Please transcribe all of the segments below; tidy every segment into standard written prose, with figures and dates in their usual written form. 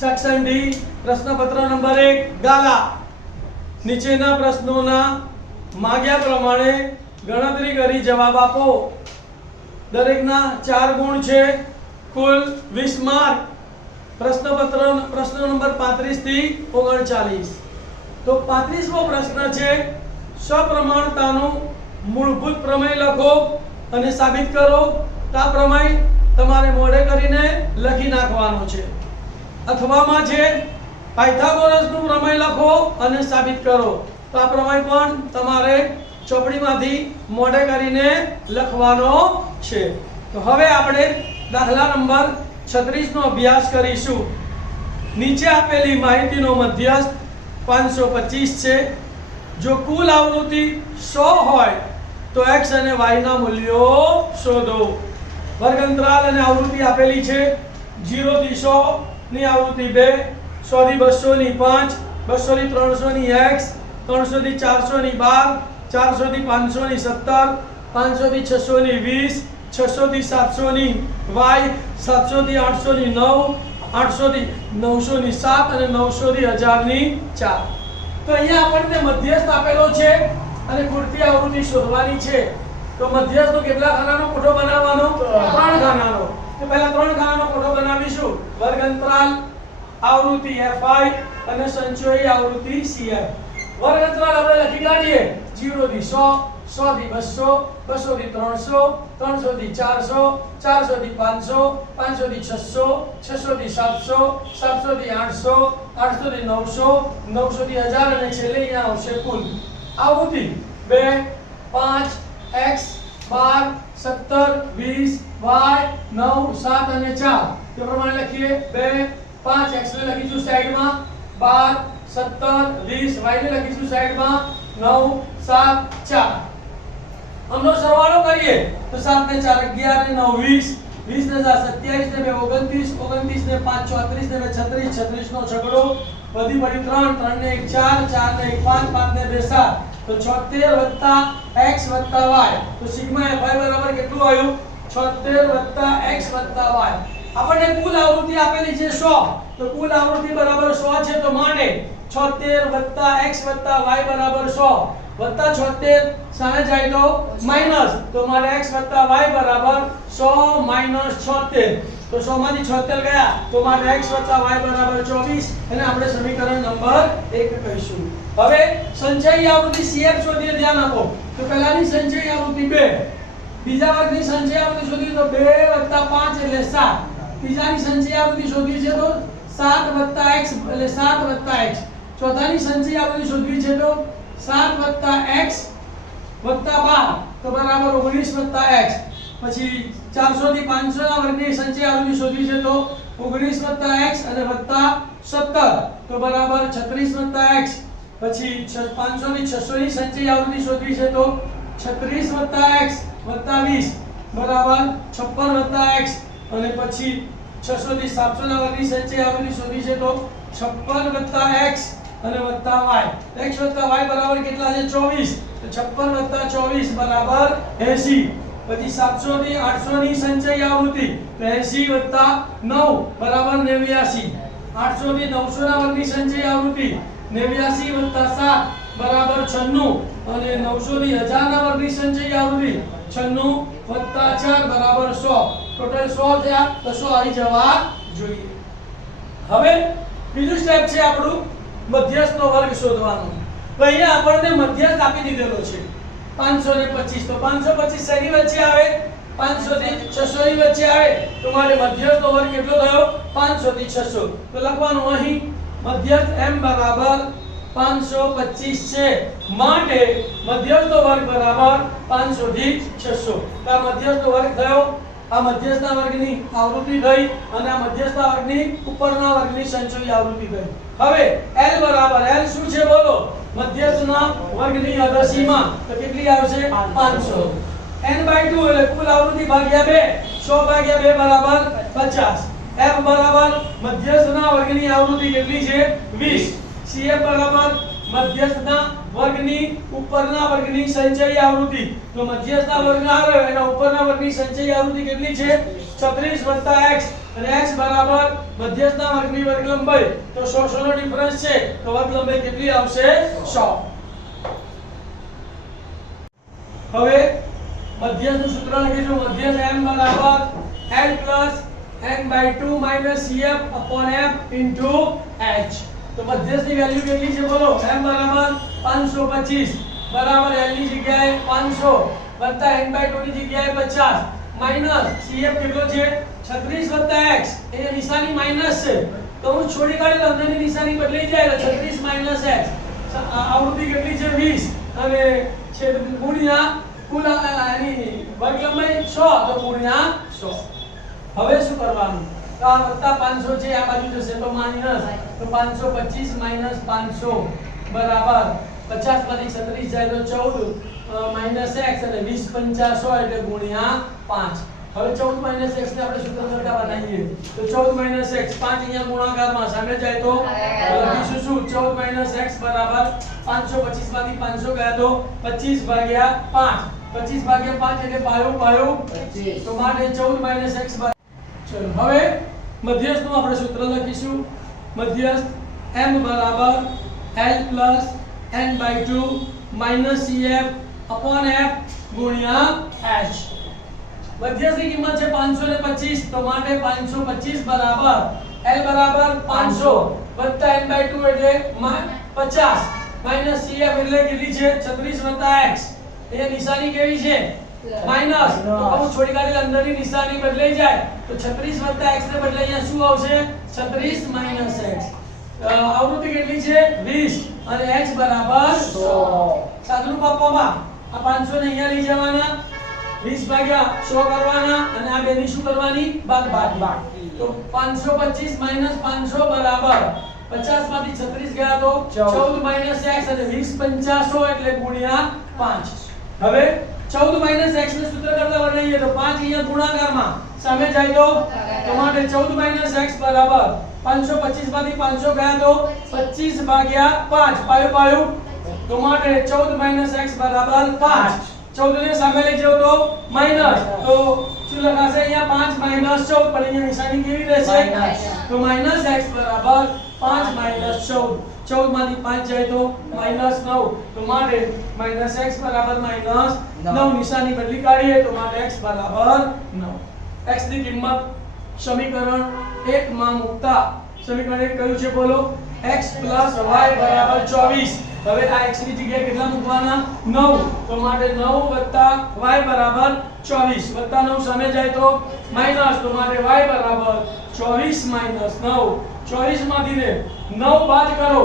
Section D પ્રશ્નપત્ર number 1 ગાલા નીચેના પ્રશ્નોના માંગ્યા પ્રમાણે ગણતરી કરી જવાબ આપો। દરેકના 4 ગુણ છે, કુલ 20 માર્ક। પ્રશ્ન નંબર 35 થી 39। તો 35મો પ્રશ્ન છે, સપ્રમાણતાનું મૂળભૂત પ્રમેય લખો અને સાબિત કરો। તો આ પ્રમેય તમારે મોઢે કરીને લખી નાખવાનો છે। અથવામાં છે પાયથાગોરસનું પ્રમેય લખો અને સાબિત કરો। તો આ પ્રમેય પણ તમારે ચોપડીમાંથી મોઢે કરીને લખવાનો છે। તો હવે આપણે દાખલા નંબર 36 નો અભ્યાસ કરીશું। નીચે આપેલી માહિતીનો મધ્યસ્થ 525 છે। જો કુલ આવૃત્તિ 100 હોય તો x અને y ના મૂલ્યો શોધો। વર્ગ અંતરાલ અને આવૃત્તિ આપેલી છે। 0 થી 100 ની આવૃત્તિ 2, 100 થી 200 ની 5, 200 થી 300 ની x, 300 થી 400 ની 12, 400 થી 500 ની 17, 500 થી 600 ની 20, 600 થી 700 ની y, 700 થી 800 ની 9, 800 થી 900 ની 7 અને 900 થી 1000 ની 4। તો અહીંયા આપણને મધ્યસ્થ આપેલો છે અને ખૂટતી આવૃત્તિ શોધવાની છે। તો મધ્યસ્થનો કેટલા ખાનાનો કોઠો બનાવવાનો? 3 ખાનાનો। તો પહેલા 3 ખાનાનો કોઠો બનાવીશું। વર્ગ અંતરાલ આવૃત્તિ fi અને સંચયી આવૃત્તિ cf। વર્ગ અંતરાલ આપણે લખી કાઢીએ। 0 થી 100, 100 થી 200, 200 થી 300, 300 થી 400, 400 થી 500, 500 થી 600, 600 થી 700, 700 થી 800, 800 થી 900, 900 થી 1000 અને છેલ્લે અહીંયા આવશે કુલ આવૃત્તિ 2, 5, x, 12, 17, 20, y, 9, 7 અને 4। તે પ્રમાણે લખીએ। 2, 5 x ને લખીશું સાઈડમાં, 12, 17, 20 y ને લખીશું સાઈડમાં, 9, 7, 4। આમનો સરવાળો કરીએ તો 7 ને 4 11 ને 9 20, 20 ને 4 27 ને 2 29, 29 ને 5 34 ને 2 36, 36 નો છગડો વધી પડ્યું 3, 3 ને 1 4, 4 ને 1 5, 5 ને 2 7। તો 76 x y। તો સિગ્મા fi બરાબર કેટલું આવ્યું? 76 x y। આપણને કુલ આવૃત્તિ આપેલી છે 100। તો કુલ આવૃત્તિ બરાબર 100 છે। તો માટે 76 x y બરાબર 100 વત્તા 76 સામે જાય તો માઈનસ। તો મારે x y બરાબર 100 માઈનસ 76। તો 100 માંથી 76 ગયા તો મારે x y બરાબર 24 અને આપણે સમીકરણ નંબર 1 કહીશું। હવે સંચયી આવૃત્તિ cf શોધીએ। ધ્યાન આપો। તો પહેલાની સંચયી આવૃત્તિ 2, બીજા વર્ગની સંચયી આવૃત્તિ શોધી તો 2 + 5 એટલે 7। ત્રીજાની સંચયી આવૃત્તિ શોધવી છે તો 7 + x એટલે 7 + x। ચોથાની સંચયી આવૃત્તિ શોધવી છે તો 7 + x + 12 તો બરાબર 19 + x। પછી 400 થી 500 ના વર્ગની સંચયી આવૃત્તિ શોધવી છે તો 19 + x અને +17 તો બરાબર 36 + x। પછી 500 થી 600 ની સંચયી આવૃત્તિ શોધવી છે તો 36 + x + 20 બરાબર 56 + x। અને પછી 600 થી 700 ના વર્ગની સંચયી આવૃત્તિ શોધવી છે તો 56 + x અને y। x + y બરાબર કેટલા છે? 24। તો 56 + 24 બરાબર 80। પછી 700 થી 800 ની સંચયી આવૃત્તિ તો 80 + 9 બરાબર 89। 800 થી 900 ના વર્ગની સંચયી આવૃત્તિ 89 + 7 બરાબર 96 અને 900 થી 1000 ના વર્ગની સંચયી આવૃત્તિ 96 + 4 બરાબર 100। ટોટલ 100 થયા। તો 100 આવી જવા જોઈએ। હવે બીજું સ્ટેપ છે આપણું મધ્યસ્થનો વર્ગ શોધવાનો। તો અહીંયા આપણને મધ્યસ્થ આપી દીધેલો છે 525। તો 525 શેની વચ્ચે આવે? 500 થી 600 ની વચ્ચે આવે। તો મારે મધ્યસ્થનો વર્ગ કેટલો થયો? 500 થી 600। તો લખવાનું અહીં મધ્યસ્થ m બરાબર 525 છે। માટે મધ્યસ્થનો વર્ગ બરાબર 500 થી 600। તો આ મધ્યસ્થનો વર્ગ થયો। આ મધ્યસ્થના વર્ગની આવૃત્તિ થઈ અને આ મધ્યસ્થના વર્ગની ઉપરના વર્ગની સંચયી આવૃત્તિ થઈ। હવે l બરાબર l શું છે બોલો? મધ્યસ્થના વર્ગની અધસીમા। તો કેટલી આવશે? 500। n/2 એટલે કુલ આવૃત્તિ ભાગ્યા 2, 100 ભાગ્યા 2 બરાબર 50। f બરાબર મધ્યસ્થના વર્ગની આવૃત્તિ કેટલી છે? 20। cf બરાબર મધ્યસ્થના વર્ગની ઉપરના વર્ગની સંચયી આવૃત્તિ। તો મધ્યસ્થના વર્ગ આવ્યો એના ઉપરના વર્ગની સંચયી આવૃત્તિ કેટલી છે? 36 + x અને x બરાબર મધ્યસ્થના વર્ગની વર્ગ લંબાઈ તો 100 નો ડિફરન્સ છે તો વર્ગ લંબાઈ કેટલી આવશે 100. હવે મધ્યસ્થનું સૂત્ર લખીશું મધ્યસ્થ m બરાબર l plus n/2 minus cf upon f into h. તો મધ્યસ્થની વેલ્યુ કેટલી છે બોલો m બરાબર 525 બરાબર l ની જગ્યાએ 500 વત્તા n/2 ની જગ્યાએ 50 માઈનસ cf કેટલો છે 36 વત્તા x એ નિશાની માઈનસ છે તો હું છોડી કાઢી અંદરની નિશાની બદલાઈ જાય તો 36 માઈનસ x આવૃત્તિ કેટલી છે 20 અને છેદ ગુણ્યા કુલ આની વર્ગ લંબાઈ 100 તો ગુણ્યા 100. હવે શું કરવાનું તો આ વત્તા 500 છે આ બાજુ જશે તો માઈનસ તો 525 માઈનસ 500 બરાબર 50 માંથી 36 જાય તો 14 માઈનસ x અને 20 50 100 એટલે ગુણ્યા 5. હવે 14 માઈનસ x ને આપણે સૂત્ર કરતા બનાવીએ તો 14 માઈનસ x 5 અહીંયા ગુણાકારમાં સામે જાય તો લખીશું શું 14 માઈનસ x બરાબર 525 માંથી 500 ગયા તો 25 ભાગ્યા 5 25 ભાગ્યા 5 એટલે પાયો 25 તો માટે 14 માઈનસ x બરાબર. ચલો હવે મધ્યસ્થનું આપણે સૂત્ર લખીશું મધ્યસ્થ m બરાબર l plus n/2 minus cf upon f ગુણ્યા h. મધ્યસ્થની કિંમત છે 525 તો માટે 525 બરાબર l બરાબર 500 વત્તા n/2 એટલે 50 માઈનસ cf એટલે કેટલી છે 36 વત્તા x એ નિશાની કેવી છે માઈનસ તો હું છોડી કાઢી અંદરની નિશાની બદલાઈ જાય તો 36 વત્તા x ને બદલે અહીંયા શું આવશે 36 માઈનસ x. આવૃત્તિ કેટલી છે 20 અને x બરાબર 100. સાદુરૂપ આપવામાં આ 500 ને અહીંયા લઈ જવાના 20 ભાગ્યા 100 કરવાના અને આ બેની શું કરવાની બાદબાકી તો 525 માઈનસ 500 બરાબર 50 માંથી 36 ગયા તો 14 માઈનસ x અને 20 50 100 એટલે ગુણ્યા 5. હવે 14 માઈનસ x ને સૂત્ર કરતા બનાવીએ તો 5 અહીંયા ગુણાકારમાં સામે જાય તો માટે 14 માઈનસ x બરાબર 525 માંથી 500 ગયા તો 25 ભાગ્યા 5 પાયો પાયો તો માટે 14 માઈનસ x બરાબર 5. 14 ને સામે લઈ જાવ તો માઈનસ તો શું લખાશે અહીંયા 5 માઈનસ 14 પણ અહીંયા નિશાની કેવી રહેશે તો માઈનસ x બરાબર 5 માઈનસ 14 14 માંથી 5 જાય તો માઈનસ 9 તો માટે માઈનસ x બરાબર માઈનસ 9 નિશાની બદલી કાઢીએ તો માટે x બરાબર 9. x ની કિંમત સમીકરણ 1 માં મૂકતા સમીકરણ 1 કયું છે બોલો x y બરાબર 24. હવે આ x ની જગ્યાએ કેટલા મૂકવાના 9 તો માટે 9 y બરાબર 24 9 સામે જાય તો માઈનસ તો માટે y બરાબર 24 માઈનસ 9 24 માંથી ને 9 બાદ કરો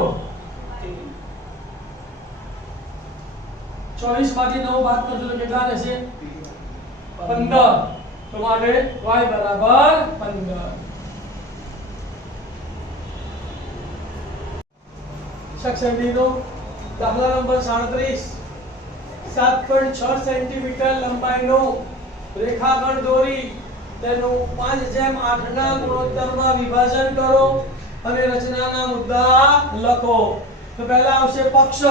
24 માંથી 9 બાદ કરજો તો કેટલા રહેશે 15 તો માટે y બરાબર 15. સેક્શન ડી નો દાખલા નંબર 37 7.6 સેન્ટીમીટર લંબાઈનો રેખાખંડ દોરી તેનું 5:8 ના ગુણોત્તરમાં વિભાજન કરો અને રચનાના મુદ્દા લખો. તો પહેલા આવશે પક્ષ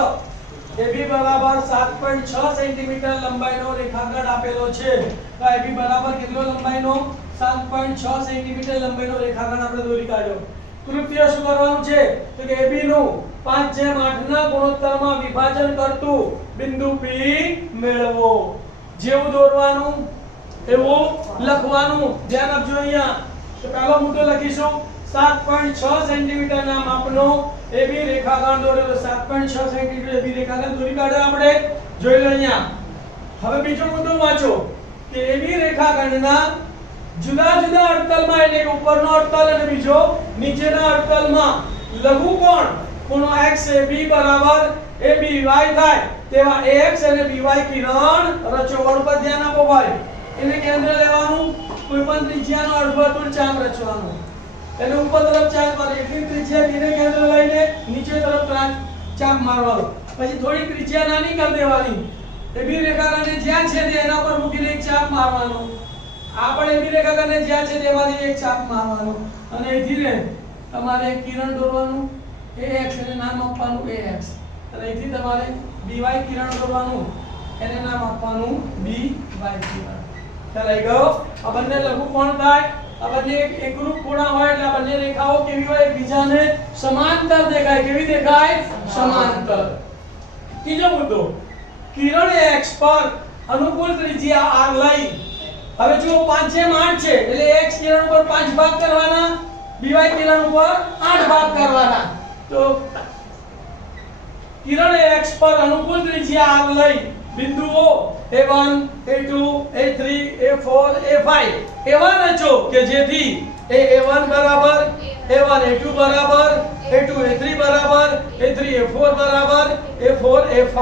AB બરાબર 7.6 સેન્ટીમીટર લંબાઈનો રેખાખંડ આપેલો છે તો AB બરાબર કેટલો લંબાઈનો 7.6 સેન્ટીમીટર લંબાઈનો રેખાખંડ આપણે દોરી કાઢ્યો. કૃત્ય શું કરવાનું છે તો કે AB નું 5:8 ના ગુણોત્તરમાં વિભાજન કરતું બિંદુ P મેળવો. જેવું દોરવાનું એવું લખવાનું. ધ્યાન આપજો અહીંયા તો પહેલો મુદ્દો લખીશું 7.6 સેન્ટીમીટર ના માપનો AB રેખાખંડ દોર્યો તો 7.6 સેન્ટીમીટર AB રેખાખંડ દોરી કાઢ્યો આપણે જોઈ લો અહીંયા. હવે બીજો મુદ્દો વાંચો કે AB રેખાખંડના જુદા જુદા અડતલમાં એટલે કે ઉપરનો અડતલ અને બીજો નીચેના અડતલમાં લઘુકોણ ખૂણો XAB બરાબર ABY થાય તેવા AX અને BY કિરણ રચો. વળ પર ધ્યાન આપો ભાઈ. એને કેન્દ્ર લેવાનું કોઈ પણ ત્રિજ્યાનો અર્ધવર્તુળ ચાપ રચવાનો એને ઉપર તરફ ચાપ કરે એટલી ત્રિજ્યા બીને કેન્દ્ર લઈને નીચે તરફ ચાપ મારવાનો પછી થોડી ત્રિજ્યા નાની કરી દેવાની AB રેખાખંડને જ્યાં છે તે એના પર મૂકીને એક ચાપ મારવાનો. આ પણ AB રેખાખંડને જ્યાં છે તેમાંથી એક ચાપ મારવાનો અને અહીંથી તમારે એક કિરણ દોરવાનું AX એને નામ આપવાનું AX અને અહીંથી તમારે BY કિરણ દોરવાનું એને નામ આપવાનું BY કિરણ. ચાલ આવી ગયો. આ બંને લઘુકોણ થાય આ બંને એકરૂપ ખૂણા હોય એટલે આ બંને રેખાઓ કેવી હોય એકબીજાને સમાંતર દેખાય કેવી દેખાય સમાંતર ત્રીજો મુદ્દો કિરણ x પર અનુકૂળ ત્રિજ્યા r લઈ હવે જો 5 જેમ 8 છે એટલે x કિરણ ઉપર 5 ભાગ કરવાના by કિરણ ઉપર 8 ભાગ કરવાના તો કિરણ x પર અનુકૂળ ત્રિજ્યા r લઈ બિંદુઓ a1 a2 a3 a4 a5 એવા રચો કે જેથી a1 બરાબર a1 a2 બરાબર a2 a3 બરાબર a3 a4 બરાબર a4 a5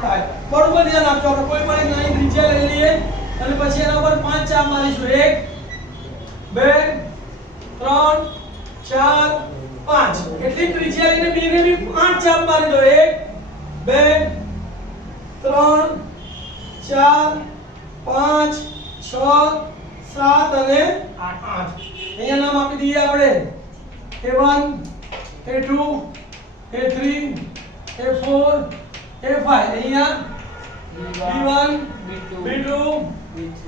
થાય બરોબર ધ્યાન આપજો આપણે કોઈ પણ એક નાની ત્રિજ્યા લઈ લઈએ અને પછી એના ઉપર 5 ચાપ મારીશું 1 2 3 4 5 એટલી ત્રિજ્યા લઈને બેને બી 8 ચાપ મારી દો 1 2 3 4 5 6 7 અને 8 અહીંયા નામ આપી દઈએ આપણે a1 a2 a3 a4 a5 અહીંયા b1 b2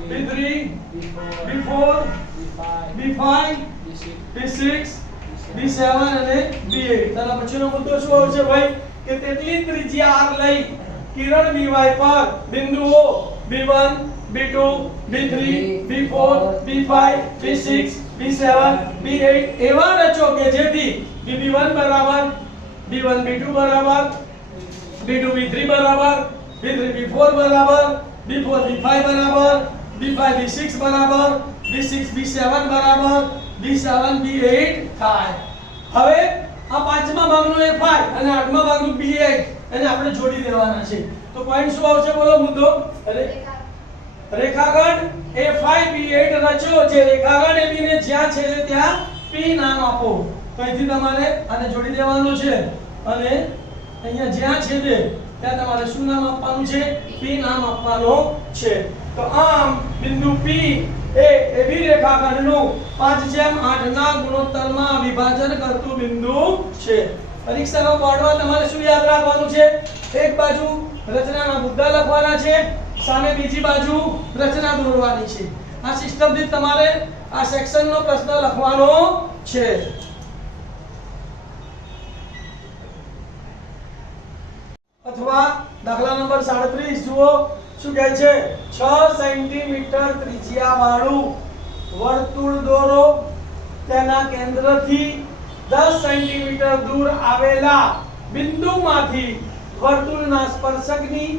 b3 b4 b5 b6 b7 અને b8 તારા પછીનો મુદ્દો શું આવશે ભાઈ કે તેટલી ત્રિજ્યા r લઈ કિરણ by પર બિંદુઓ b1 b2 b3 b4 b5 b6 b7 b8 એવા રચો કે જેથી bb1 બરાબર b1 b2 બરાબર b2 b3 બરાબર b3 b4 બરાબર b4 b5 બરાબર b5 b6 બરાબર b6 b7 બરાબર b7 b8 થાય હવે આ પાંચમા ભાગનો a5 અને આઠમા ભાગનો b8 એને આપણે જોડી દેવાના છે તો પોઈન્ટ શું આવશે બોલો મુદ્દો રેખાખંડ a5 b8 રચો જે રેખાખંડ AB ને જ્યાં છેદે ત્યાં p નામ આપો તો અહીંથી તમારે આને જોડી દેવાનું છે અને અહીંયા જ્યાં છેદે ત્યાં તમારે શું નામ આપવાનું છે p નામ આપવાનું છે તો આમ બિંદુ p એ AB રેખાખંડનું 5:8 ના ગુણોત્તરમાં વિભાજન કરતું બિંદુ છે પરીક્ષાના બોર્ડમાં તમારે શું યાદ રાખવાનું છે એક બાજુ રચનાના મુદ્દા લખવાના છે સામે બીજી બાજુ રચના દોરવાની છે આ સિસ્ટમથી તમારે આ સેક્શનનો પ્રશ્ન લખવાનો છે અથવા દાખલા નંબર 37 જુઓ શું કહે છે 6 સેન્ટીમીટર ત્રિજ્યા વાળું વર્તુળ દોરો તેના કેન્દ્રથી 10 સેન્ટીમીટર દૂર આવેલા બિંદુમાંથી વર્તુળના સ્પર્શકની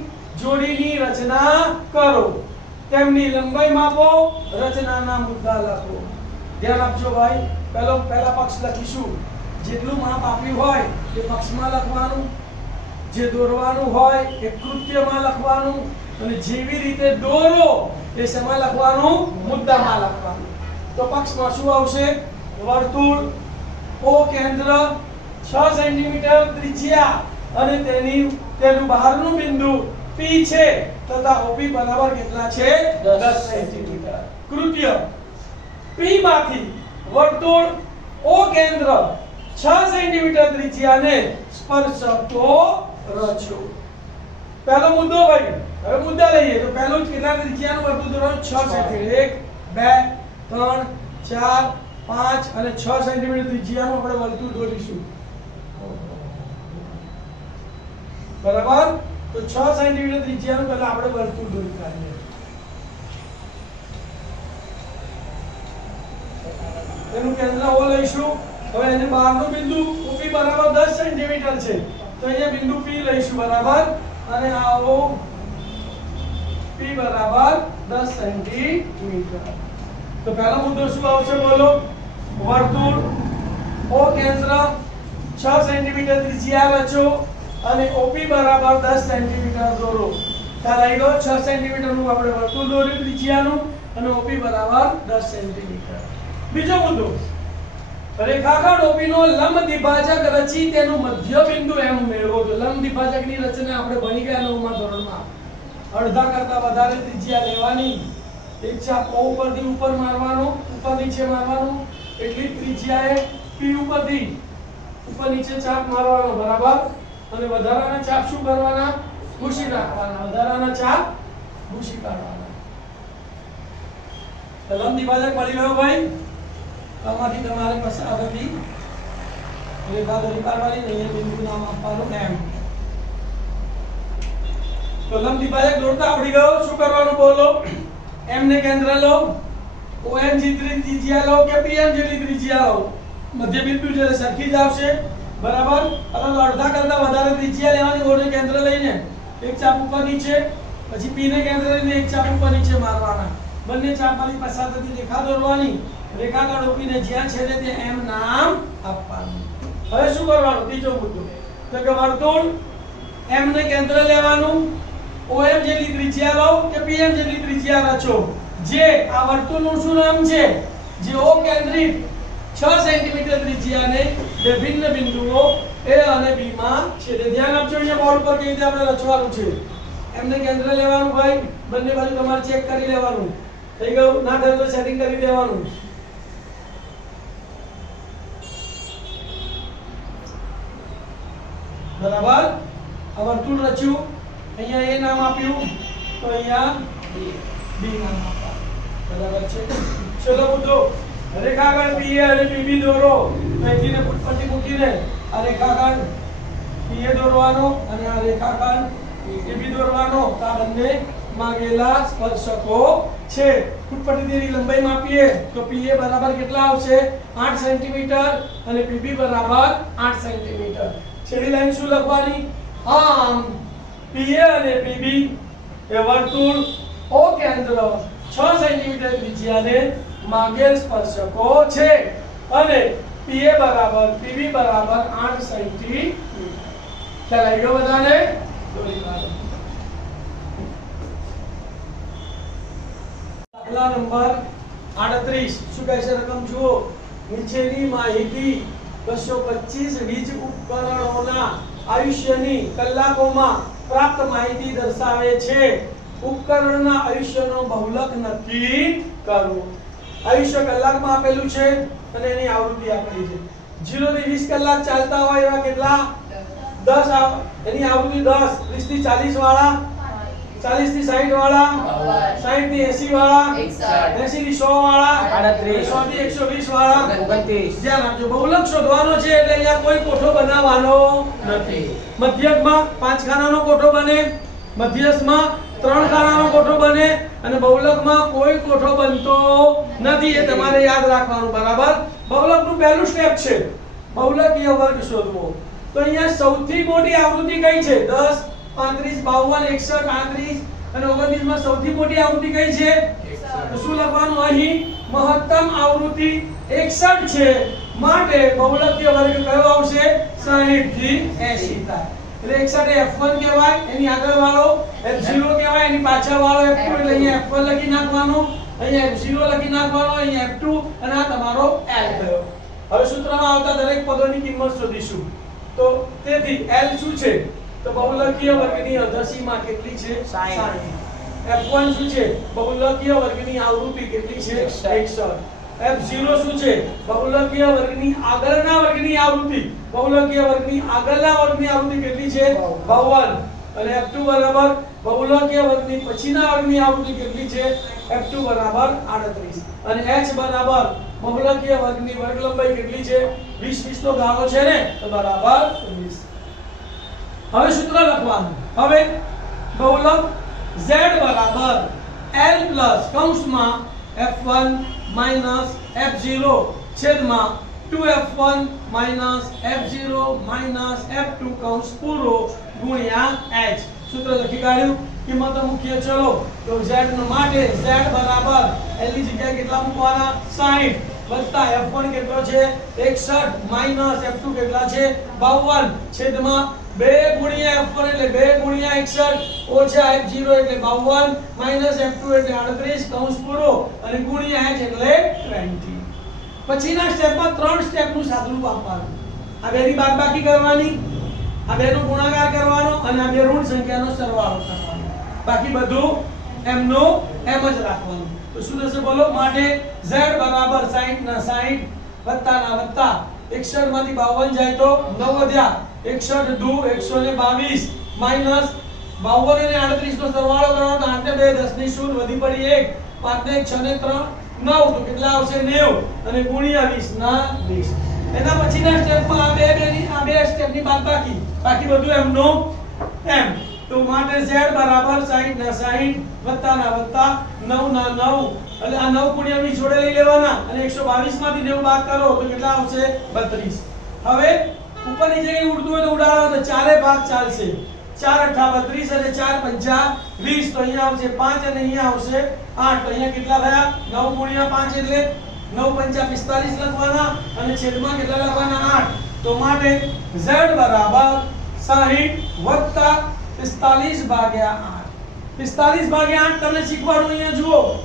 જોડીની રચના કરો તેમની લંબાઈ માપો રચનાના મુદ્દા લખો ધ્યાન આપજો ભાઈ પહેલા પક્ષ લખીશું જેટલું માપ આપ્યું હોય એ પક્ષમાં લખવાનું જે દોરવાનું હોય એ કૃત્યમાં લખવાનું અને જેવી રીતે દોરો એ શેમાં લખવાનું મુદ્દામાં લખવાનું તો પક્ષમાં શું આવશે વર્તુળ O કેન્દ્ર 6 સેન્ટીમીટર ત્રિજ્યા અને તેનું બહારનું બિંદુ P છે તથા OP બરાબર કેટલા છે 10 સેન્ટીમીટર કૃત્ય P માંથી વર્તુળ O કેન્દ્ર 6 સેન્ટીમીટર ત્રિજ્યાને સ્પર્શતો રચો પહેલો મુદ્દો ભાઈ હવે મુદ્દા લઈએ તો પહેલું કેટલા ત્રિજ્યાનું વર્તુળ દોરવાનું 6 સેન્ટીમીટર 1 2 3 4 5 અને 6 સેન્ટીમીટર ત્રિજ્યાનું આપણે વર્તુળ દોરીશું બરાબર તો 6 સેન્ટીમીટર ત્રિજ્યાનું પહેલા આપણે વર્તુળ દોરી કાઢીએ તેનું કેન્દ્ર O લઈશું હવે એને બહારનું બિંદુ OP બરાબર 10 સેન્ટીમીટર છે તો અહીંયા બિંદુ P લઈશું બરાબર અને આ O P બરાબર 10 સેન્ટીમીટર તો પહેલો મુદ્દો શું આવશે બોલો વર્તુળ O કેન્દ્ર 6 સેન્ટીમીટર ત્રિજ્યા રચો અને OP બરાબર 10 સેન્ટીમીટર દોરો ખ્યાલ આવી ગયો 6 સેન્ટીમીટર નું આપણે વર્તુળ દોર્યું ત્રિજ્યાનું અને OP બરાબર 10 સેન્ટીમીટર બીજો મુદ્દો રેખાખંડ OP નો લંબ દ્વિભાજક રચી તેનું મધ્ય બિંદુ M મેળવો તો લંબ દ્વિભાજકની રચના આપણે ભણી ગયા 9મા ધોરણમાં અડધા કરતા વધારે ત્રિજ્યા લેવાની એક ચાપ O ઉપરથી ઉપર મારવાનો ઉપર નીચે મારવાનો એટલી ત્રિજ્યાએ P ઉપરથી ઉપર નીચે ચાપ મારવાનો બરાબર અને વધારાના ચાપ શું કરવાના ભૂસી નાખવાના વધારાના ચાપ ભૂસી કાઢવાના લંબ દ્વિભાજક મળી ગયો ભાઈ આમાંથી તમારે પસાર થતી રેખા દોરી પાડવાની ને અહીંયા બિંદુ નામ આપવાનું M. તો લંબ દ્વિભાજક દોરતા આવડી ગયો. શું કરવાનું બોલો? M ને કેન્દ્ર લો, OM જેટલી ત્રિજ્યા લો કે PM જેટલી ત્રિજ્યા લો, મધ્ય બિંદુ જે સરખી જ આવશે, બરાબર. પરંતુ અડધા કરતા વધારે ત્રિજ્યા લેવાની. O ને કેન્દ્ર લઈને એક ચાપ ઉપર નીચે, પછી P ને કેન્દ્ર લઈને એક ચાપ ઉપર નીચે મારવાના. બંને ચાપમાંથી પસાર થતી રેખા દોરવાની. રેખાખંડ OP ને જ્યાં છેદે તે M નામ આપવાનું. હવે શું કરવાનું? ત્રીજો મુદ્દો તો કે વર્તુળ M ને કેન્દ્ર લેવાનું, OM જેટલી ત્રિજ્યા લો કે PM જેટલી ત્રિજ્યા રચો. જે આ વર્તુળનું શું નામ છે? જે O કેન્દ્રિત 6 સેન્ટીમીટર ત્રિજ્યાને બે ભિન્ન બિંદુઓ A અને B માં છેદે. ધ્યાન આપજો અહીંયા બોર્ડ પર કેવી રીતે આપણે રચવાનું છે. M ને કેન્દ્ર લેવાનું ભાઈ, બંને બાજુ તમારે ચેક કરી લેવાનું. થઈ ગયું? ના થાય તો સેટિંગ કરી દેવાનું. બરાબર. આ વર્તુળ રચ્યું, અહીંયા A નામ આપ્યું, તો અહીંયા B નામ આપ્યું. બરાબર છે. ચલો મુદ્દો રેખાખંડ PA અને PB દોરો. અહીંથી ને ફૂટપટ્ટી મૂકીને આ રેખાખંડ PA દોરવાનો અને આ રેખાખંડ PB દોરવાનો. આ બંને માંગેલા સ્પર્શકો છે. ફૂટપટ્ટીની લંબાઈ માપીએ તો PA બરાબર કેટલા આવશે? 8 સેન્ટીમીટર અને PB બરાબર 8 સેન્ટીમીટર. છેલ્લી લાઈન શું લખવાની? આમ PA અને PB એ વર્તુળ O કેન્દ્ર 6 સેન્ટીમીટર ત્રિજ્યાને માંગેલ સ્પર્શકો છે અને PA બરાબર PB બરાબર 8 સેન્ટીમીટર. ખ્યાલ આવી ગયો બધાને? દોરી કાઢો. દાખલા નંબર 38. શું કહે છે રકમ જુઓ. નીચેની માહિતી 225 વીજ ઉપકરણોના આયુષ્યની કલાકોમાં પ્રાપ્ત માહિતી દર્શાવે છે. ઉપકરણના આયુષ્યનો બહુલક નક્કી કરો. આયુષ્ય કલાકમાં આપેલું છે અને એની આવૃત્તિ આપેલી છે. 0 થી 20 કલાક ચાલતા હોય એવા કેટલા? 10. એની આવૃત્તિ 10. 20 થી 40 વાળા, 40 થી 60 વાળા, 60 થી 80 વાળા, 80 થી 100 વાળા, 100 થી 120 વાળા, 29. ધ્યાન આપજો. બહુલક શોધવાનો છે એટલે અહીંયા કોઈ કોઠો બનાવવાનો નથી. મધ્યકમાં 5 ખાનાનો કોઠો બને, મધ્યસ્થમાં 3 ખાનાનો કોઠો બને અને બહુલકમાં કોઈ કોઠો બનતો નથી. એ તમારે યાદ રાખવાનું. બરાબર. બહુલકનું પહેલું સ્ટેપ છે બહુલકીય વર્ગ શોધવો. તો અહીંયા સૌથી મોટી આવૃત્તિ કઈ છે? 10, 35, 52, 61, 38 અને 29 માં સૌથી મોટી આવૃત્તિ કઈ છે? તો શું લખવાનું અહીં? મહત્તમ આવૃત્તિ 61 છે. માટે બહુલકીય વર્ગ કયો આવશે? 60 થી 80 થાય. એટલે 61 એ F1 કહેવાય, એની આગળ વાળો F0 કહેવાય, એની પાછળ વાળો F2. એટલે અહીંયા F1 લખી નાખવાનો, અહીંયા F0 લખી નાખવાનો, અહીંયા F2 અને આ તમારો L થયો. હવે સૂત્રમાં આવતા દરેક પદોની કિંમત શોધીશું. તો તેથી L શું છે? તો બહુલકીય વર્ગની અધસીમા કેટલી છે? 60. F1 શું છે? બહુલકીય વર્ગની આવૃત્તિ કેટલી છે? 61. F0 શું છે? બહુલકીય વર્ગની આગળના વર્ગની આવૃત્તિ. બહુલકીય વર્ગની આગળના વર્ગની આવૃત્તિ કેટલી છે? 52. અને F2 બરાબર બહુલકીય વર્ગની પછીના વર્ગની આવૃત્તિ કેટલી છે? F2 બરાબર 38. અને H બરાબર બહુલકીય વર્ગની વર્ગ લંબાઈ કેટલી છે? 20 20 તો ગાળો છે ને, તો બરાબર 20. હવે સૂત્ર લખવાનું. હવે બહુલક Z બરાબર L પ્લસ કૌંસમાં F1 માઈનસ F0 છેદમાં 2F1 minus F0 minus F2 કૌંસ પૂરો ગુણ્યા H. સૂત્ર લખી કાઢ્યું. કિંમતો મૂકીએ. ચલો તો Z માટે Z બરાબર L ની જગ્યાએ કેટલા મૂકવાના? 60 વત્તા F1 કેટલો છે? 61 માઈનસ F2 કેટલા છે? 52 છેદમાં 2 ગુણ્યા F1 એટલે 2 ગુણ્યા 61 ઓછા F0 એટલે 52 માઈનસ F2 એટલે 38 કૌંસ પૂરો અને ગુણ્યા H એટલે 20. પછીના સ્ટેપમાં 3 સ્ટેપનું સાદુરૂપ આપવાનું. આ બેની બાદબાકી કરવાની, આ બેનો ગુણાકાર કરવાનો અને આ બે ઋણ સંખ્યાનો સરવાળો કરવાનો. બાકી બધું એમનો એમ જ રાખવાનું. તો શું થશે બોલો? માટે Z બરાબર 60 ના 60 વત્તા ના વત્તા 61 માંથી 52 જાય તો 9 વધ્યા. 61 દુ 122 માઈનસ 52 અને 38 નો સરવાળો કરવાનો તો 8 ને 2 10 ની 0 વધી પડી 1 5 ને 1 6 ને 3 9 તો કેટલા આવશે 90 અને ગુણ્યા 20 ના 20 એના પછીના સ્ટેપમાં આ બે સ્ટેપની બાદબાકી બાકી બધું એમનું એમ તો માટે z બરાબર 60 ના 60 વત્તા ના વત્તા 9 ના 9 એટલે આ 9 ગુણ્યા 20 જોડે લઈ લેવાના અને 122 માંથી 90 બાદ કરો તો કેટલા આવશે 32 હવે ઉપરની જગ્યાએ ઉડતું હોય તો ઉડાડો તો ચારે ભાગ ચાલશે 4 8 32 અને 4 5 20 તો અહીંયા આવશે 5 અને અહીંયા આવશે 8 તો અહીંયા કેટલા થયા 9 ગુણ્યા 5 એટલે 9 5 45 લખવાના અને છેદમાં કેટલા લખવાના 8 તો માટે z બરાબર 60 વત્તા 45 ભાગ્યા 8 45 ભાગ્યા 8 તમને શીખવાડું અહીંયા જુઓ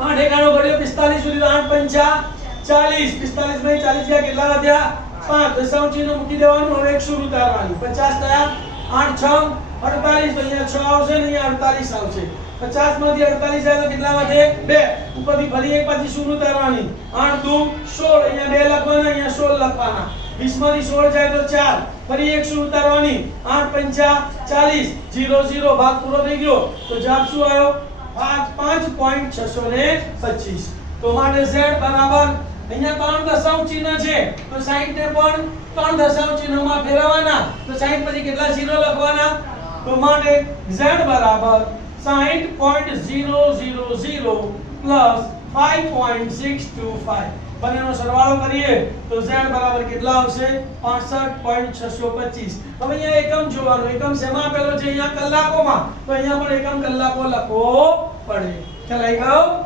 8 એકાણો કર્યો 45 સુધી તો 8 પંચા 40 45 માં 40 ગયા કેટલા વધ્યા 5 દશાંશ ચિહ્ન મૂકી દેવાનું હવે 100 ઉતારવાની 50 થયા 8 6 48 તો અહીંયા 6 આવશે ને અહીંયા 48 આવશે 50 માંથી 48 જાય તો કેટલા વધે 2 ઉપરથી ફરી એક પછી 0 ઉતારવાની 8 2 16 અહીંયા 2 લખવાના અહીંયા 16 લખવાના 20 માંથી 16 જાય તો 4 ફરી 100 ઉતારવાની 8 પંચા 40 0 0 ભાગ પૂરો થઈ ગયો તો જવાબ શું આવ્યો 5.625 તો માટે z બરાબર અહીંયા ત્રણ દશાંશ ચિહ્ન છે તો 60 ને પણ ત્રણ દશાંશ ચિહ્નમાં ફેરવવાના તો 60 પછી કેટલા 0 લખવાના તો માટે z બરાબર 60.000 પ્લસ 5.625 બંનેનો સરવાળો કરીએ તો z બરાબર કેટલા આવશે 65.625 હવે અહીંયા એકમ જોવાનો એકમ શેમાં આપેલો છે અહીંયા કલાકોમાં તો અહીંયા પણ એકમ કલાકો લખવો પડે ખ્યાલ આવી ગયો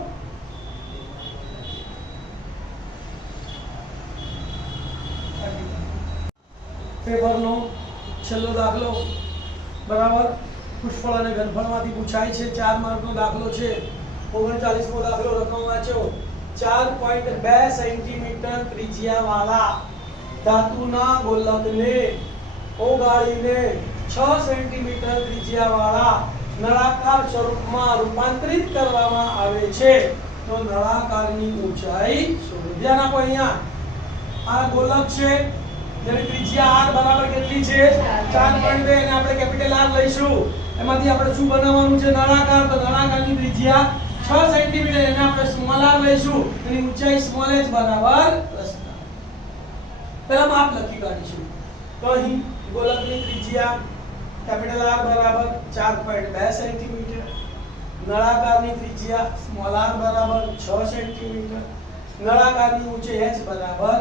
પેપરનો છેલ્લો દાખલો બરાબર પુષ્ફળ અને ઘનફળમાંથી પૂછાય છે 4 માર્કનો દાખલો છે 39મો દાખલો રકમ વાંચો 4.2 સેન્ટીમીટર ત્રિજ્યાવાળા ધાતુના ગોલકને ઓગાળીને 6 સેન્ટીમીટર ત્રિજ્યાવાળા નળાકાર સ્વરૂપમાં રૂપાંતરિત કરવામાં આવે છે તો નળાકારની ઊંચાઈ શોધો ધ્યાન આપો અહીંયા આ ગોલક છે જેની ત્રિજ્યા r બરાબર કેટલી છે 4.2 અને આપણે કેપિટલ R લઈશું એમાંથી આપણે શું બનાવવાનું છે નળાકાર તો નળાકારની ત્રિજ્યા 6 સેન્ટીમીટર એને આપણે સ્મોલ r લઈશું એની ઊંચાઈ સ્મોલ h બરાબર પહેલા માપ લખી કાઢીશું તો અહીં ગોલકની ત્રિજ્યા કેપિટલ R બરાબર 4.2 સેન્ટીમીટર નળાકારની ત્રિજ્યા સ્મોલ r બરાબર 6 સેન્ટીમીટર નળાકારની ઊંચાઈ h બરાબર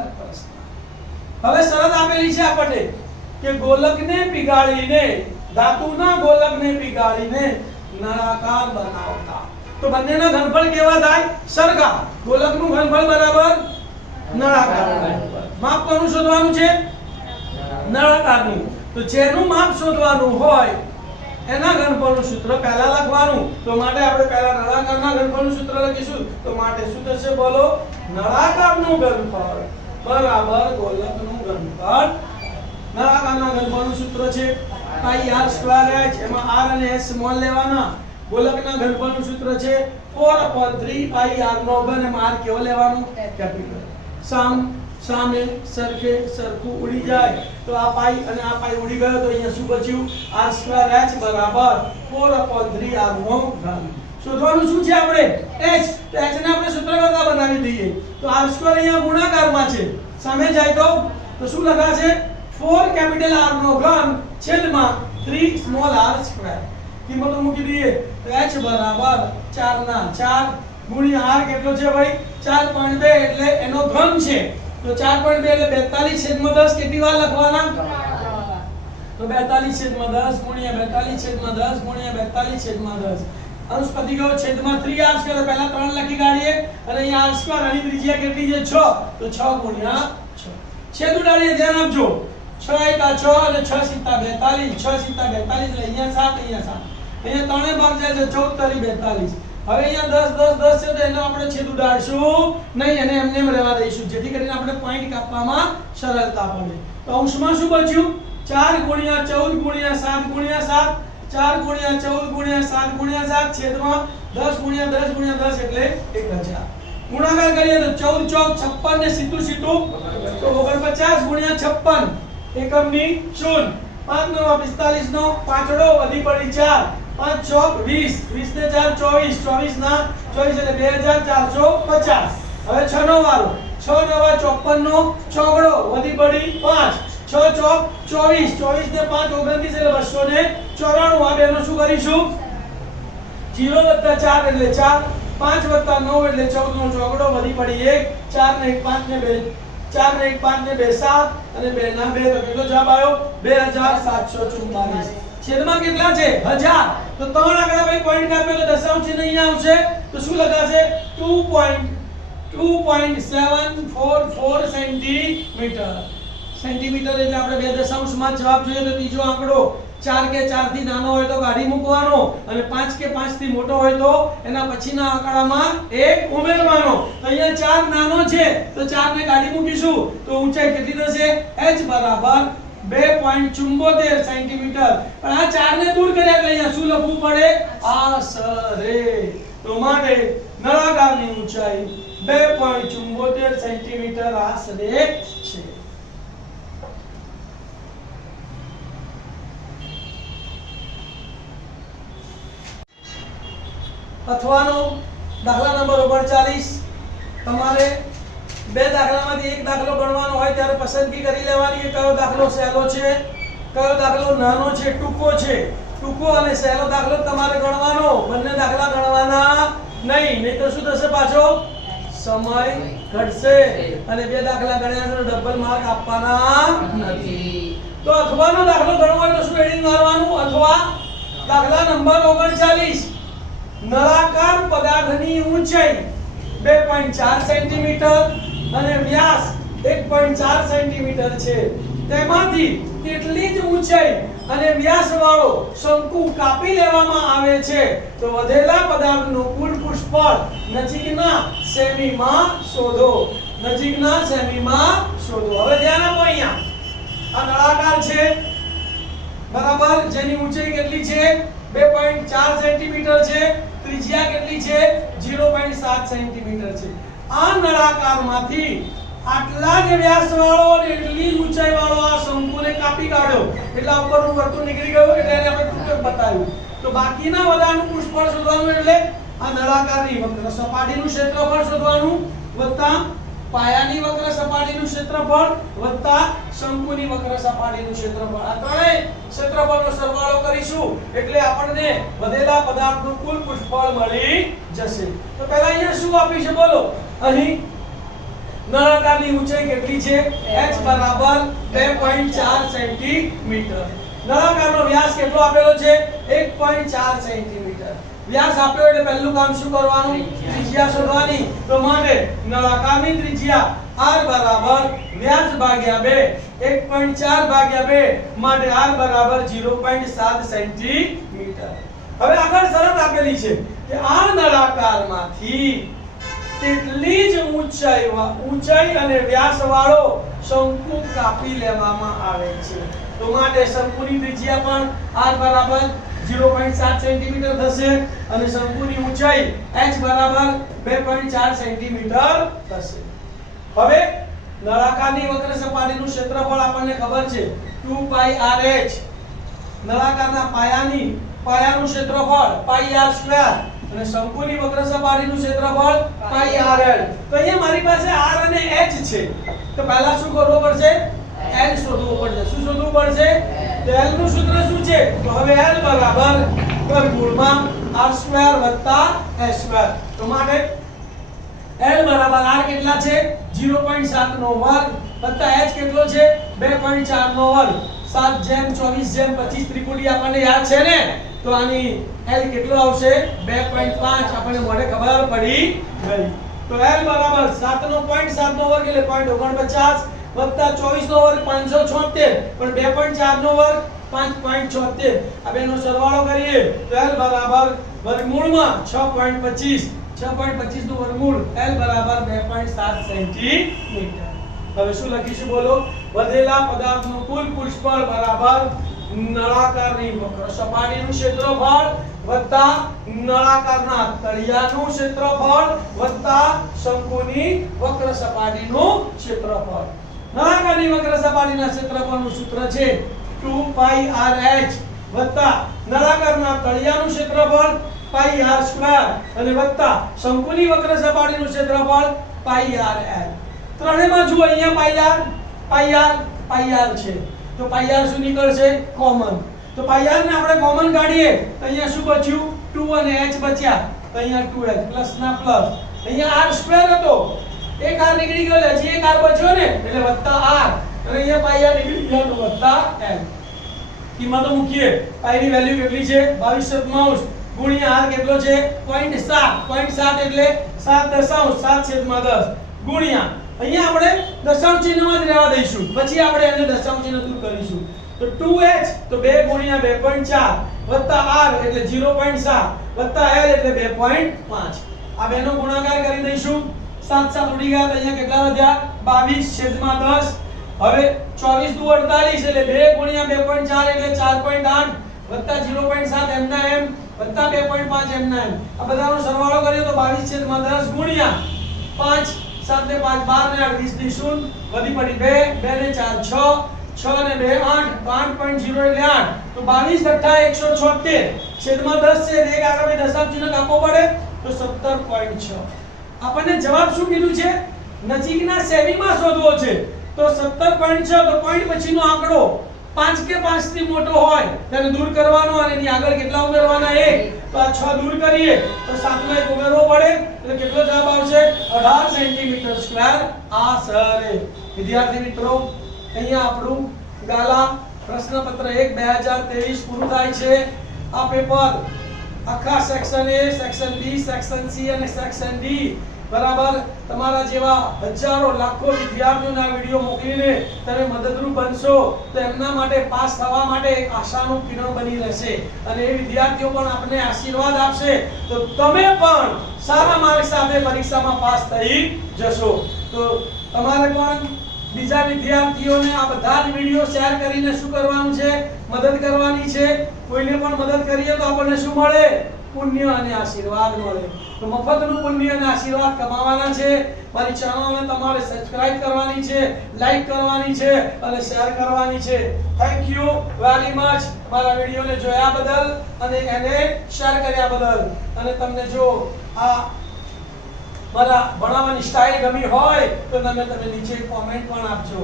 હવે શરત આપેલી છે આપણને કે ગોલકને પીગાળીને ધાતુના ગોલકને પીગાળીને નળાકાર બનાવતા તો બંનેના ઘનફળ કેવા થાય સરખા ગોલકનું ઘનફળ બરાબર નળાકાર માપ કોનું શોધવાનું છે નળાકારનું તો જેનું માપ શોધવાનું હોય એના ઘનફળનું સૂત્ર પહેલા લખવાનું તો માટે આપણે પહેલા નળાકારના ઘનફળનું સૂત્ર લખીશું તો માટે શું થશે બોલો નળાકારનું ઘનફળ બરાબર ગોલકનું ઘનફળ નળાકારના ઘનફળનું સૂત્ર છે પાઈ r સ્ક્વેર h એમાં r અને s સ્મોલ લેવાના ગોલકના ઘનફળનું સૂત્ર છે 4/3 પાઈ r નો ઘન એમાં r કેવો લેવાનો કેપિટલ સામે સરખે સરખું ઉડી જાય તો આ પાઈ અને આ પાઈ ઉડી ગયો તો અહીંયા શું બચ્યું r સ્ક્વેર h બરાબર 4/3 r નો ઘન શોધવાનું શું છે આપણે h તો h ને આપણે સૂત્ર કરતા બનાવી દઈએ તો r સ્ક્વેર અહીંયા ગુણાકારમાં છે સામે જાય તો શું લખાશે 4 કેપિટલ R નો ઘન છેદમાં 3 સ્મોલ r સ્ક્વેર કિંમતો મૂકી દઈએ તો h બરાબર 4 ના 4 ગુણ્યા r કેટલો છે ભાઈ 4.2 એટલે એનો ઘન છે તો 4.2 એટલે 42 છેદમાં 10 કેટલી વાર લખવાના તો 42 છેદમાં 10 ગુણ્યા 42 છેદમાં 10 ગુણ્યા 42 છેદમાં 10 અંશ પતિ ગયો છેદમાં 3r સ્ક્વેર પહેલા 3 લખી કાઢીએ અને અહીંયા r સ્ક્વેર આની ત્રિજ્યા કેટલી છે 6 તો 6 ગુણ્યા 6 છેદ ઉડાડીએ ધ્યાન આપજો 6 એકા 6 અને 6 સીતા 42 6 સીતા 42 એટલે અહીંયા 7 અહીંયા 7 અહીંયા ત્રણે ભાગ જાય છે 14 તારી 42 હવે અહીંયા 10 10 10 છે તો એનો આપણે છેદ ઉડાડશું નહીં અને એમને એમ રહેવા દઈશું જેથી કરીને આપણે પોઈન્ટ કાપવામાં સરળતા પડે તો અંશમાં શું બચ્યું 4 ગુણ્યા 14 ગુણ્યા 7 ગુણ્યા 7 4 ગુણ્યા 14 ગુણ્યા 7 ગુણ્યા 7 છેદમાં 10 ગુણ્યા 10 ગુણ્યા 10 એટલે 1000 ગુણાકાર કરીએ તો 14 ચોક 56 ને સીધું સીધું તો 49 ગુણ્યા 56 એકમની શૂન્ય 5 નો 45 નો પાછળો વધી પડી 4 5 ચોક 20, 20 ને 4 24, 24 ના 24 એટલે 2450. હવે 6 નો વારો, 6 નવા 54 નો ચોગડો વધી પડી 5, 6 ચોક 24, 24 ને 5 29 એટલે 294. આ બેનો શું કરીશું? 0 + 4 એટલે 4, 5 + 9 એટલે 14 નો ચોગડો વધી પડી 1, 4 ને 1 5 ને 2, 4 ને 1 5 ને 2 7 અને 2 ના 2 તો કેટલો જવાબ આવ્યો? 2744. છેદમાં કેટલા છે? 1000. તો 3 આગળ ભાઈ પોઈન્ટ કાપ્યો તો દશાંશ ચિહ્ન અહીંયા આવશે તો શું લખાશે? 2.744 સેન્ટીમીટર. સેન્ટીમીટર એટલે આપણે બે દશાંશમાં જવાબ જોઈએ તો ત્રીજો આંકડો 4 કે 4 થી નાનો હોય તો કાઢી મૂકવાનો અને 5 કે 5 થી મોટો હોય તો એના પછીના આંકડામાં 1 ઉમેરવાનો. તો અહીંયા 4 નાનો છે તો 4 ને કાઢી મૂકીશું તો ઊંચાઈ કેટલી થશે? h બરાબર 2.74 સેન્ટીમીટર. પણ આ 4 ને દૂર કર્યા કે અહીંયા શું લખવું પડે? આશરે. તો માટે નળાકારની ઊંચાઈ 2.74 સેન્ટીમીટર આશરે છે. અથવાનો દાખલા નંબર 39. તમારે બે દાખલામાંથી એક દાખલો ગણવાનો હોય ત્યારે પસંદગી કરી લેવાની કે કયો દાખલો સહેલો છે, કયો દાખલો નાનો છે, ટૂંકો છે. ટૂંકો અને સહેલો દાખલો તમારે ગણવાનો, બંને દાખલા ગણવાના નહીં. નહીં તો શું થશે? પાછો સમય ઘટશે અને બે દાખલા ગણ્યા તો ડબલ માર્ક આપવાના નથી. તો અથવાનો દાખલો ગણવો હોય તો શું હેડિંગ મારવાનું? અથવા. દાખલા નંબર 39. નળાકાર પદાર્થની ઊંચાઈ 2.4 સેન્ટીમીટર અને વ્યાસ 1.4 સેન્ટીમીટર છે. તેમાંથી કેટલી જ ઊંચાઈ અને વ્યાસ વાળો શંકુ કાપી લેવામાં આવે છે તો વધેલા પદાર્થનું કુલ પૃષ્ઠફળ નજીકના સેમીમાં શોધો. નજીકના સેમીમાં શોધો. હવે ધ્યાન આપો, અહીંયા આ નળાકાર છે બરાબર, જેની ઊંચાઈ કેટલી છે? 2.4 સેન્ટીમીટર છે. ત્રિજ્યા કેટલી છે? 0.7 સેન્ટીમીટર છે. આ નળાકારમાંથી આટલા જ વ્યાસ વાળો અને એટલી જ ઊંચાઈ વાળો આ શંકુને કાપી કાઢ્યો એટલે ઉપરનું વર્તુળ નીકળી ગયું એટલે એને આપણે ટૂંકમાં બતાવ્યું. તો બાકીના બધાનું પૃષ્ઠફળ શોધવાનું એટલે આ નળાકારની વક્ર સપાટીનું ક્ષેત્રફળ શોધવાનું વત્તા પાયાની વક્ર સપાટીનું ક્ષેત્રફળ વત્તા શંકુની વક્ર સપાટીનું ક્ષેત્રફળ. આ ત્રણેય ક્ષેત્રફળનો સરવાળો કરીશું એટલે આપણને વધેલા પદાર્થનું કુલ પૃષ્ઠફળ મળી જશે. તો પહેલા અહીંયા શું આપ્યું છે બોલો? અહીં નળાકારની ઊંચાઈ કેટલી છે? h બરાબર 2.4 સેન્ટીમીટર. નળાકારનો વ્યાસ કેટલો આપેલો છે? 1.4 સેન્ટીમીટર. વ્યાસ આપ્યો એટલે પહેલું કામ શું કરવાનું? ત્રિજ્યા શોધવાની. તો માટે નળાકારની ત્રિજ્યા r બરાબર વ્યાસ ભાગ્યા 2, 1.4 ભાગ્યા 2 માટે r બરાબર 0.7 સેન્ટીમીટર. હવે આગળ શરત આપેલી છે કે આ નળાકારમાંથી તેટલી જ ઊંચાઈ અને વ્યાસ વાળો શંકુ કાપી લેવામાં આવે છે. તો માટે શંકુની ત્રિજ્યા પણ r બરાબર 0.7 સેન્ટીમીટર થશે અને શંકુની ઊંચાઈ h બરાબર 2.4 સેન્ટીમીટર થશે. હવે નળાકારની વક્ર સપાટીનું ક્ષેત્રફળ આપણને ખબર છે 2πrh. નળાકારના પાયાનું ક્ષેત્રફળ πr² અને શંકુની વક્ર સપાટીનું ક્ષેત્રફળ πrl. તો અહીંયા મારી પાસે r અને h છે તો પહેલા શું કરવું પડશે? l શોધવું પડશે. શું શોધવું પડશે? તો l નું સૂત્ર શું છે? તો હવે l બરાબર વર્ગમૂળમાં r² + s². તો માટે l બરાબર r કેટલા છે? 0.7 નો વર્ગ વત્તા h કેટલો છે? 2.4 નો વર્ગ. 7/24/25 ત્રિપુટી આપણને યાદ છે ને? તો આની l કેટલો આવશે? 2.5. આપણને મોઢે ખબર પડી ગઈ. તો l બરાબર 7 નો 0.7 નો વર્ગ એટલે 0.49 વત્તા 24 નો વર્ગ 576 પણ 2.4 નો વર્ગ 5.76. આ બેનો સરવાળો કરીએ તો l બરાબર વર્ગમૂળમાં 6.25. 6.25 નું વર્ગમૂળ l બરાબર 2.7 સેન્ટીમીટર. હવે શું લખીશું બોલો? વધેલા પદાર્થનું કુલ પૃષ્ઠફળ બરાબર નળાકારની વક્ર સપાટીનું ક્ષેત્રફળ વત્તા નળાકારના તળિયાનું ક્ષેત્રફળ વત્તા શંકુની વક્ર સપાટીનું ક્ષેત્રફળ. નળાકારની વક્ર સપાટીના ક્ષેત્રફળનું સૂત્ર છે 2πrh વત્તા નળાકારના તળિયાનું ક્ષેત્રફળ પાઈ r સ્ક્વેર અને વત્તા શંકુની વક્ર સપાટીનું ક્ષેત્રફળ પાઈ r l. ત્રણેયમાં જુઓ અહીંયા પાઈ r છે તો પાઈ r શું નીકળશે કોમન. તો પાઈ r ને આપણે કોમન કાઢીએ તો અહીંયા શું બચ્યું 2 અને h બચ્યા તો અહીંયા 2h પ્લસ ના પ્લસ. અહીંયા r સ્ક્વેર હતો એક r નીકળી ગયો હજી એક r બચ્યો ને એટલે વત્તા r અને અહીંયા પાઈ r નીકળી ગયો તો વત્તા l. કિંમતો મૂકીએ પાઈ ની વેલ્યુ કેટલી છે 22 ગુણ્યા r કેટલો છે 0.7 એટલે 7.7/10 ગુણ્યા અહીંયા આપણે દશાંશ ચિહ્નમાં જ રહેવા દઈશું પછી આપણે એને દશાંશ ચિહ્ન દૂર કરીશું તો 2h તો 2 ગુણ્યા 2.4 વત્તા r એટલે 0.7 વત્તા l એટલે 2.5 આ બેનો ગુણાકાર કરી દઈશું 7 7 ઉડી ગયા તો અહીંયા કેટલા વધ્યા 22/10 હવે 24 દુ 48 એટલે 2 ગુણ્યા 2.4 એટલે 4.8 વત્તા 0.7 એમ ના એમ વત્તા 2.5 એમ ના એમ આ બધાનો સરવાળો કરીએ તો 22/10 ગુણ્યા 5 7 ને 5 12 ને 8 20 ની શૂન્ય વધી પડી 2 2 ને 4 6 6 ને 2 8 તો 8.0 એટલે 8 તો 22 * 176 છેદમાં 10 છે એક આગળ બે દશાંશ ચિહ્ન કાપવો પડે તો 17.6 આપણને જવાબ શું કીધું છે નજીકના સેમીમાં શોધવો છે તો 17.6 તો પોઈન્ટ પછીનો આંકડો 5 કે 5 થી મોટો હોય તેને દૂર કરવાનો અને એની આગળ કેટલા ઉમેરવાના 1 તો આ 6 દૂર કરીએ તો 7 નો 1 ઉમેરવો પડે એટલે કેટલો જવાબ આવશે 18 સેન્ટીમીટર સ્ક્વેર આશરે. વિદ્યાર્થી મિત્રો અહીંયા આપણું ગાલા પ્રશ્નપત્ર 1 2023 પૂરું થાય છે. આ પેપર આખા section A section B section C અને સેક્શન D બરાબર તમારા જેવા હજારો લાખો વિદ્યાર્થીઓના વિડિયો મોકલીને તમે મદદરૂપ બનશો તો એમના માટે પાસ થવા માટે એક આશાનું કિરણ બની રહેશે અને એ વિદ્યાર્થીઓ પણ આપને આશીર્વાદ આપશે તો તમે પણ સારા માર્ક સાથે પરીક્ષામાં પાસ થઈ જશો. તો તમારે પણ બીજા વિદ્યાર્થીઓને આ બધા જ વિડિયો શેર કરીને શું કરવાનું છે મદદ કરવાની છે. કોઈને પણ મદદ કરીએ તો આપણને શું મળે પુણ્ય અને આશીર્વાદ મળે. તો મફતનું પુણ્ય અને આશીર્વાદ કમાવાના છે. મારી ચેનલને તમારે સબસ્ક્રાઇબ કરવાની છે, લાઈક કરવાની છે અને શેર કરવાની છે. થેન્ક યુ વેરી મચ મારા વિડિયોને જોયા બદલ અને એને શેર કર્યા બદલ. અને તમને જો આ મારા ભણાવવાની સ્ટાઇલ ગમી હોય તો તમે નીચે કોમેન્ટ પણ આપજો.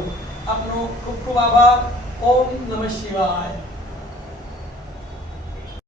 આપનો ખૂબ ખૂબ આભાર. ઓમ નમઃ શિવાય.